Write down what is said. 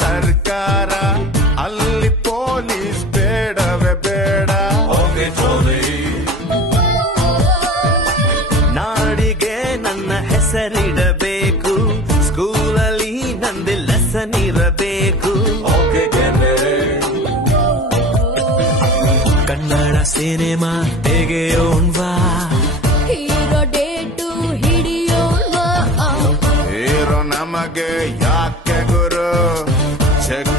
ಸರ್ಕಾರ ಅಲ್ಲಿ ಪೊಲೀಸ್ ಬೇಡವೇ ಬೇಡ. ಓಕೆ ಜೋಲಿ ನಾಡಿಗೆ ನನ್ನ ಹೆಸರಿಡಬೇಕು, ಸ್ಕೂಲಲ್ಲಿ ನಂದು ಲೆಸನ್ ಇರಬೇಕು. ಓಕೆ ಕೆನ್ನೆರೆ ಕನ್ನಡ ಸಿನಿಮಾ ತೆಗೆಯೋಣ್ವಾ, ಹೀರೋ ಡೇಟು ಹಿಡಿಯೋಣ. ಹೀರೋ ನಮಗೆ ಯಾಕೆ ಗುರು, ಚೆಕ್